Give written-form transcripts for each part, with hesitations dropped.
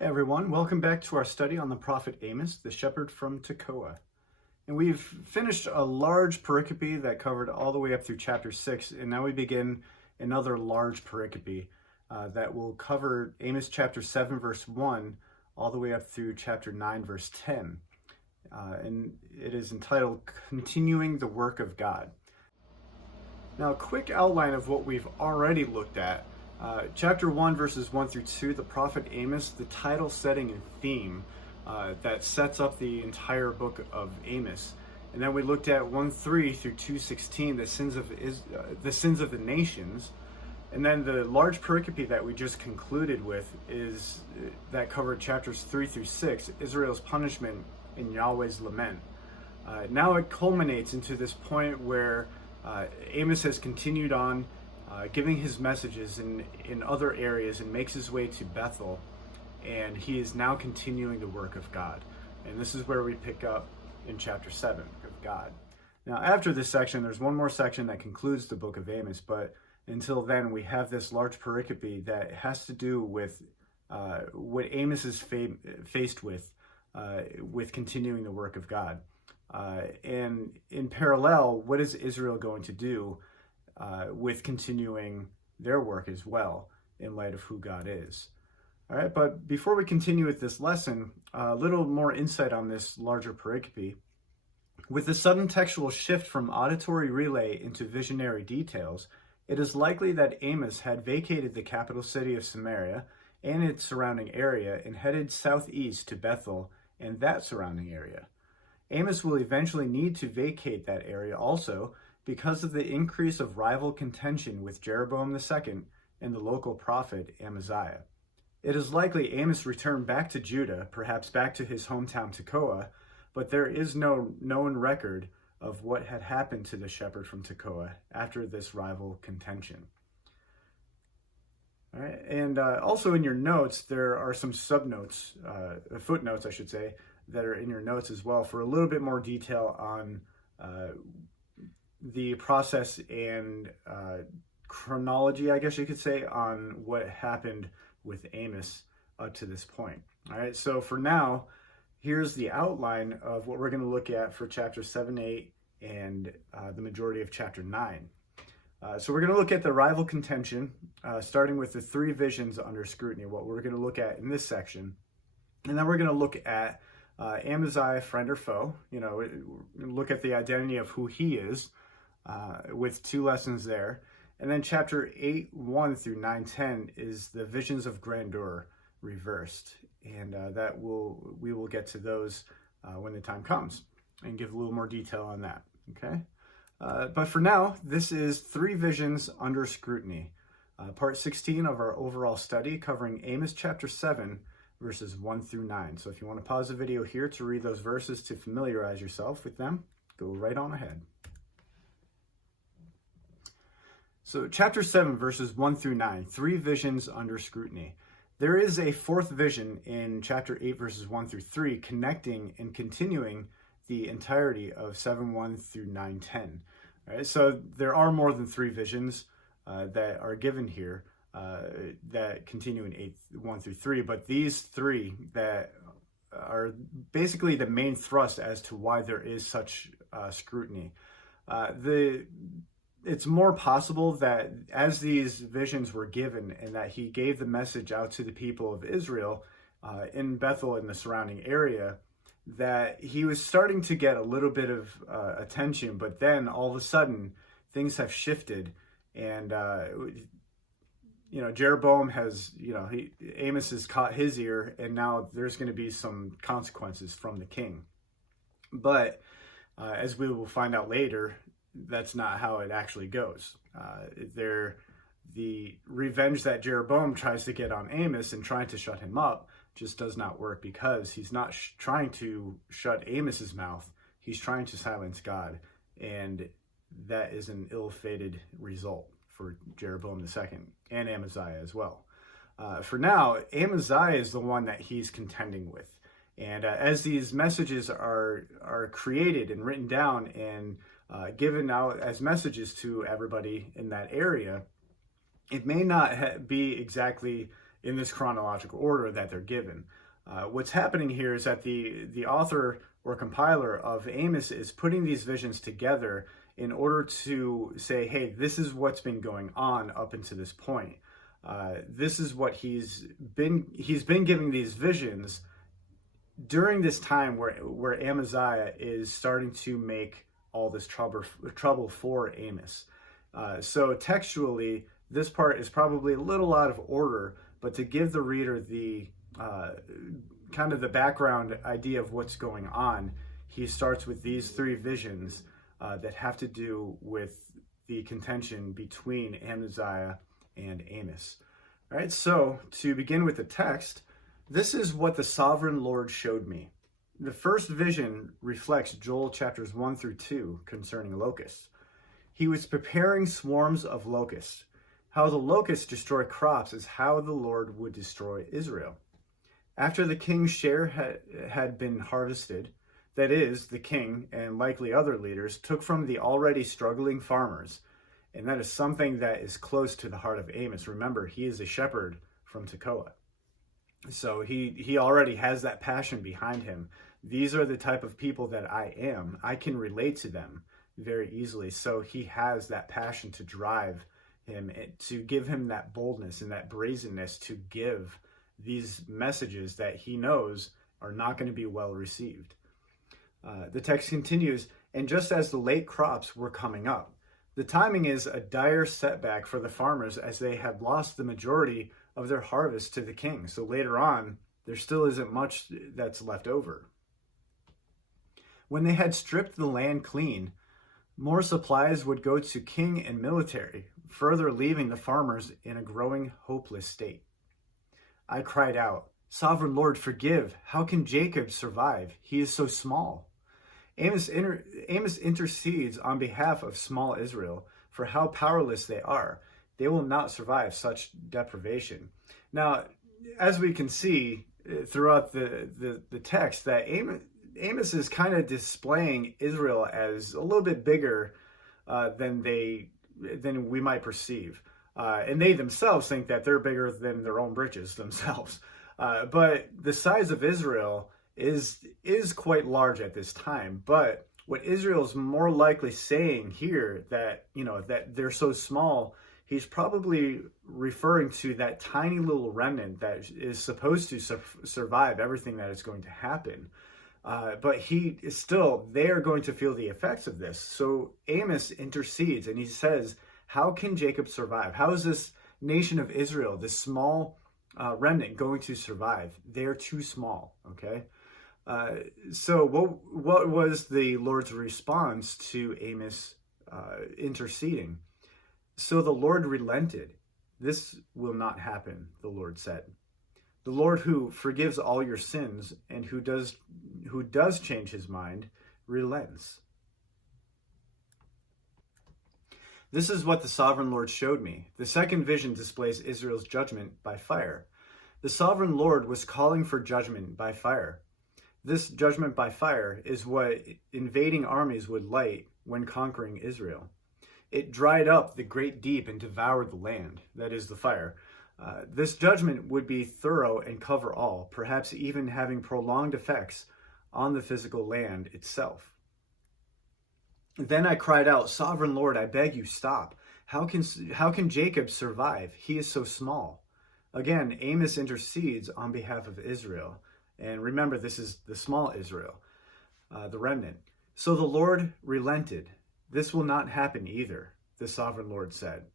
Hey everyone, welcome back to our study on the prophet Amos, the shepherd from Tekoa. And we've finished a large pericope that covered all the way up through chapter 6, and now we begin another large pericope that will cover Amos chapter 7 verse 1 all the way up through chapter 9 verse 10. And it is entitled Continuing the Work of God. Now, a quick outline of what we've already looked at. Chapter 1, verses 1 through 2, the prophet Amos, the title, setting, and theme that sets up the entire book of Amos. And then we looked at 1:3 through 2:16, the sins of the nations. And then the large pericope that we just concluded with is that covered chapters 3 through 6, Israel's punishment and Yahweh's lament. Now it culminates into this point where Amos has continued on giving his messages in other areas and makes his way to Bethel, and he is now continuing the work of God. And this is where we pick up in chapter 7 of God. Now, after this section, there's one more section that concludes the book of Amos, but until then, we have this large pericope that has to do with what Amos is faced with continuing the work of God. And in parallel, what is Israel going to do with continuing their work as well in light of who God is? All right, but before we continue with this lesson, a little more insight on this larger pericope. With the sudden textual shift from auditory relay into visionary details, it is likely that Amos had vacated the capital city of Samaria and its surrounding area and headed southeast to Bethel and that surrounding area. Amos will eventually need to vacate that area also because of the increase of rival contention with Jeroboam II and the local prophet Amaziah. It is likely Amos returned back to Judah, perhaps back to his hometown Tekoa, but there is no known record of what had happened to the shepherd from Tekoa after this rival contention. All right, and also in your notes, there are some subnotes, footnotes, I should say, that are in your notes as well for a little bit more detail on the process and chronology, I guess you could say, on what happened with Amos up to this point. All right, so for now, here's the outline of what we're going to look at for chapter 7, 8, and the majority of chapter 9. So we're going to look at the rival contention, starting with the three visions under scrutiny, what we're going to look at in this section. And then we're going to look at Amaziah, friend or foe, look at the identity of who he is with two lessons there. And then chapter 8, 1 through 9, 10 is the visions of grandeur reversed. And we will get to those when the time comes and give a little more detail on that, okay? But for now, this is three visions under scrutiny, part 16 of our overall study covering Amos chapter 7, verses 1 through 9. So if you want to pause the video here to read those verses to familiarize yourself with them, go right on ahead. So chapter 7, verses 1 through 9, three visions under scrutiny. There is a fourth vision in chapter 8, verses 1 through 3, connecting and continuing the entirety of 7:1 through 9:10. All right, so there are more than three visions that are given here that continue in 8:1 through 3, but these three that are basically the main thrust as to why there is such scrutiny. It's more possible that as these visions were given and that he gave the message out to the people of Israel in Bethel and the surrounding area, that he was starting to get a little bit of attention, but then all of a sudden things have shifted, and Jeroboam has, Amos has caught his ear, and now there's going to be some consequences from the king. But as we will find out later, that's not how it actually goes. The revenge that Jeroboam tries to get on Amos and trying to shut him up just does not work, because he's not trying to shut Amos's mouth. He's trying to silence God, and that is an ill-fated result for Jeroboam II and Amaziah as well. For now, Amaziah is the one that he's contending with. And as these messages are created and written down and given out as messages to everybody in that area, it may not be exactly in this chronological order that they're given. What's happening here is that the author or compiler of Amos is putting these visions together in order to say, hey, this is what's been going on up until this point. This is what he's been giving these visions during this time where Amaziah is starting to make all this trouble for Amos. So textually, this part is probably a little out of order, but to give the reader the kind of the background idea of what's going on, he starts with these three visions that have to do with the contention between Amaziah and Amos. All right, so to begin with the text, this is what the sovereign Lord showed me. The first vision reflects Joel chapters 1 through 2 concerning locusts. He was preparing swarms of locusts. How the locusts destroy crops is how the Lord would destroy Israel. After the king's share had been harvested, that is, the king and likely other leaders took from the already struggling farmers, and that is something that is close to the heart of Amos. Remember, he is a shepherd from Tekoa. So he already has that passion behind him. These are the type of people that I am. I can relate to them very easily. So he has that passion to drive him, to give him that boldness and that brazenness to give these messages that he knows are not going to be well received. The text continues, and just as the late crops were coming up, the timing is a dire setback for the farmers as they had lost the majority of their harvest to the king. So later on, there still isn't much that's left over. When they had stripped the land clean, more supplies would go to king and military, further leaving the farmers in a growing, hopeless state. I cried out, "Sovereign Lord, forgive. How can Jacob survive? He is so small." Amos intercedes on behalf of small Israel for how powerless they are. They will not survive such deprivation. Now, as we can see throughout the text, that Amos is kind of displaying Israel as a little bit bigger than we might perceive. And they themselves think that they're bigger than their own britches themselves. But the size of Israel is quite large at this time. But what Israel's more likely saying here, that they're so small, he's probably referring to that tiny little remnant that is supposed to survive everything that is going to happen. But they are going to feel the effects of this. So Amos intercedes and he says, how can Jacob survive? How is this nation of Israel, this small remnant, going to survive? They're too small, okay? So what was the Lord's response to Amos interceding? So the Lord relented. This will not happen, the Lord said. The Lord who forgives all your sins and who does change his mind relents. This is what the sovereign Lord showed me. The second vision displays Israel's judgment by fire. The sovereign Lord was calling for judgment by fire. This judgment by fire is what invading armies would light when conquering Israel. It dried up the great deep and devoured the land, that is the fire. This judgment would be thorough and cover all, perhaps even having prolonged effects on the physical land itself. Then I cried out, "Sovereign Lord, I beg you, stop. How can Jacob survive? He is so small." Again, Amos intercedes on behalf of Israel. And remember, this is the small Israel, the remnant. So the Lord relented. This will not happen either, the sovereign Lord said.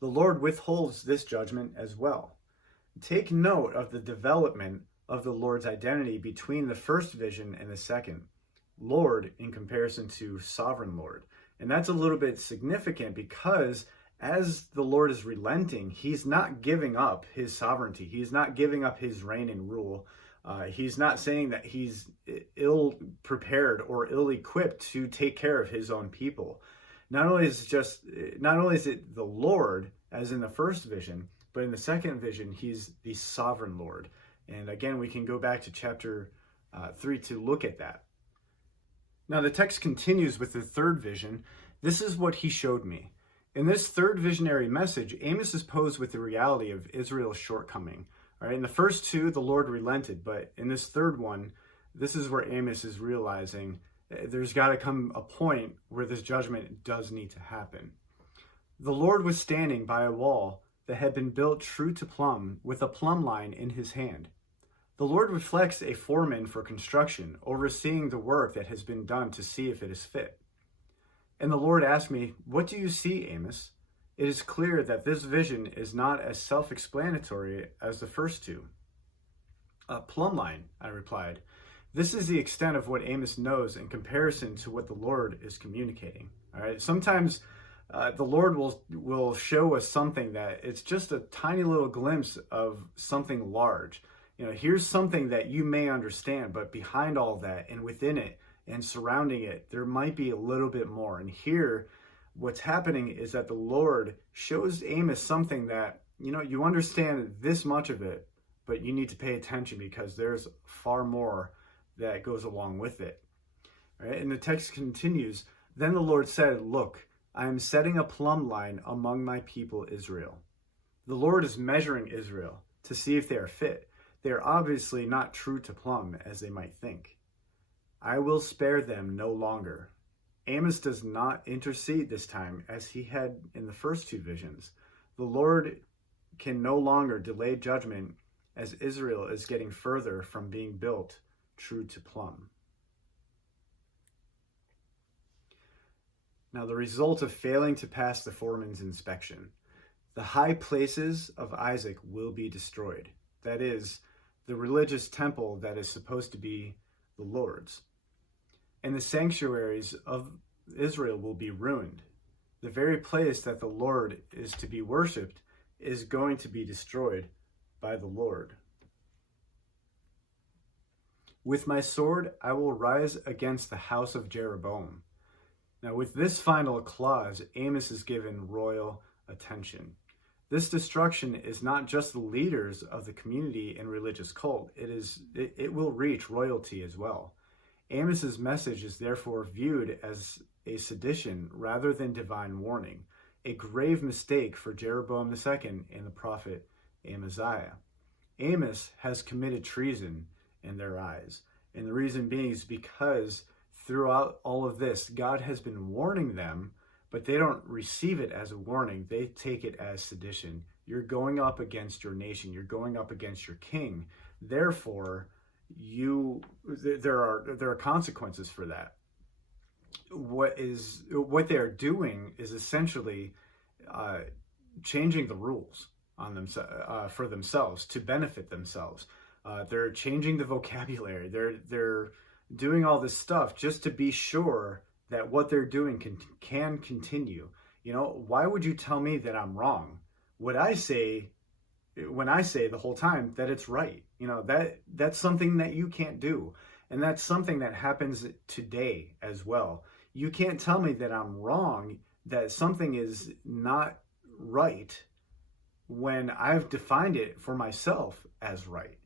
The Lord withholds this judgment as well. Take note of the development of the Lord's identity between the first vision and the second. Lord in comparison to sovereign Lord. And that's a little bit significant because as the Lord is relenting, he's not giving up his sovereignty. He's not giving up his reign and rule. He's not saying that he's ill-prepared or ill-equipped to take care of his own people. Not only is it the Lord, as in the first vision, but in the second vision, he's the sovereign Lord. And again, we can go back to chapter 3 to look at that. Now the text continues with the third vision. This is what he showed me. In this third visionary message, Amos is posed with the reality of Israel's shortcoming, All right, in the first two, the Lord relented, but in this third one, this is where Amos is realizing there's got to come a point where this judgment does need to happen. The Lord was standing by a wall that had been built true to plumb, with a plumb line in his hand. The Lord reflects a foreman for construction, overseeing the work that has been done to see if it is fit. And the Lord asked me, "What do you see, Amos?" It is clear that this vision is not as self-explanatory as the first two. "A plumb line," I replied. This is the extent of what Amos knows in comparison to what the Lord is communicating. All right. Sometimes the Lord will show us something that it's just a tiny little glimpse of something large. Here's something that you may understand, but behind all that and within it and surrounding it, there might be a little bit more. And here, what's happening is that the Lord shows Amos something that, you understand this much of it, but you need to pay attention because there's far more that goes along with it. All right? And the text continues, "Then the Lord said, 'Look, I am setting a plumb line among my people Israel.'" The Lord is measuring Israel to see if they are fit. They are obviously not true to plumb as they might think. "I will spare them no longer." Amos does not intercede this time as he had in the first two visions. The Lord can no longer delay judgment as Israel is getting further from being built true to plumb. Now, the result of failing to pass the foreman's inspection. The high places of Isaac will be destroyed. That is, the religious temple that is supposed to be the Lord's. And the sanctuaries of Israel will be ruined. The very place that the Lord is to be worshipped is going to be destroyed by the Lord. "With my sword, I will rise against the house of Jeroboam." Now, with this final clause, Amos is given royal attention. This destruction is not just the leaders of the community and religious cult. It will reach royalty as well. Amos's message is therefore viewed as a sedition rather than divine warning, a grave mistake for Jeroboam II and the prophet Amaziah. Amos has committed treason in their eyes, and the reason being is because throughout all of this, God has been warning them, but they don't receive it as a warning. They take it as sedition. You're going up against your nation. You're going up against your king. Therefore, there are consequences for that. What they are doing is essentially changing the rules on for themselves to benefit themselves. They're changing the vocabulary. They're doing all this stuff just to be sure that what they're doing can continue. Why would you tell me that I'm wrong? What I say, when I say the whole time that it's right, that's something that you can't do. And that's something that happens today as well. You can't tell me that I'm wrong, that something is not right when I've defined it for myself as right.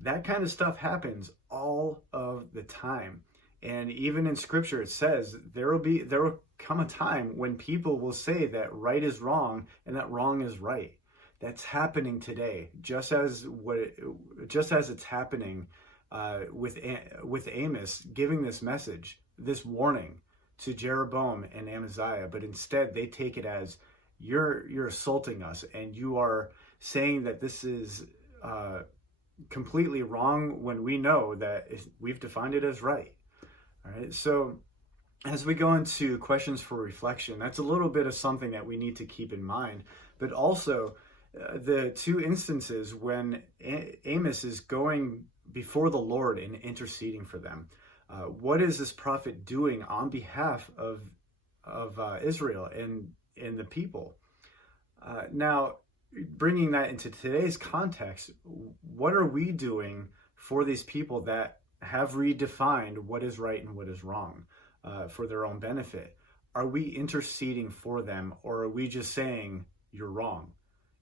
That kind of stuff happens all of the time. And even in scripture, it says there will come a time when people will say that right is wrong and that wrong is right. That's happening today, just as it's happening with Amos giving this message, this warning to Jeroboam and Amaziah. But instead, they take it as you're assaulting us, and you are saying that this is completely wrong when we know that we've defined it as right. All right. So as we go into questions for reflection, that's a little bit of something that we need to keep in mind, but also the two instances when Amos is going before the Lord and interceding for them. What is this prophet doing on behalf of Israel and the people? Now, bringing that into today's context, what are we doing for these people that have redefined what is right and what is wrong for their own benefit? Are we interceding for them, or are we just saying you're wrong?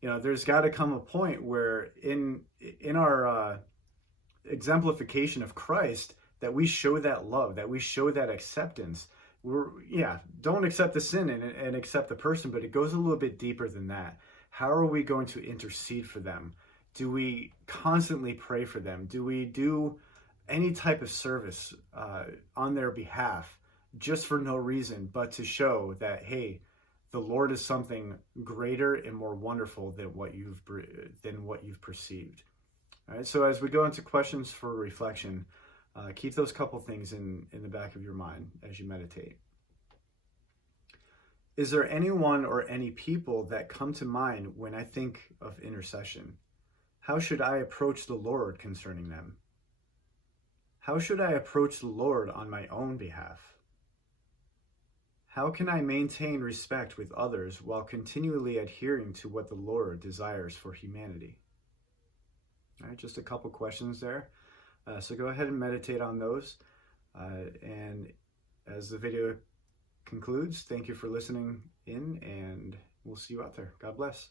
There's got to come a point where in our exemplification of Christ that we show that love, that we show that acceptance. Don't accept the sin and accept the person, but it goes a little bit deeper than that. How are we going to intercede for them Do we constantly pray for them? Do we do any type of service on their behalf just for no reason, but to show that, hey, the Lord is something greater and more wonderful than what you've perceived? All right, so as we go into questions for reflection, keep those couple things in the back of your mind as you meditate. Is there anyone or any people that come to mind when I think of intercession? How should I approach the Lord concerning them? How should I approach the Lord on my own behalf? How can I maintain respect with others while continually adhering to what the Lord desires for humanity? All right, just a couple questions there. So go ahead and meditate on those. And as the video concludes, thank you for listening in, and we'll see you out there. God bless.